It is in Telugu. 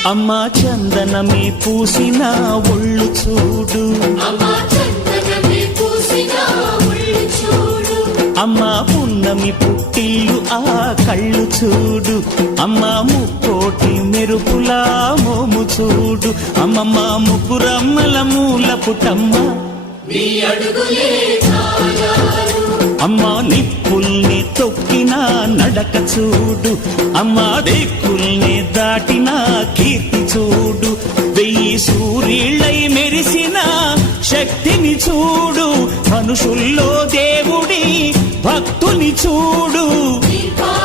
అమ్మా చందనమే పూసిన ఒళ్ళు చూడు, అమ్మా పున్నమి పుట్టిల్లు ఆ కళ్ళు చూడు, అమ్మా ముక్కోటి మెరుపులా మోము చూడు, అమ్మమ్మ ముగ్గురమ్మల మూల పుటమ్మ అమ్మా నిప్పుల్ని తొక్కిన నడక చూడు, అమ్మా దిక్కుల్ని దాటిన కీర్తి చూడు, 1000 సూర్యుళ్ళై మెరిసిన శక్తిని చూడు, మనుషుల్లో దేవుడి భక్తుని చూడు.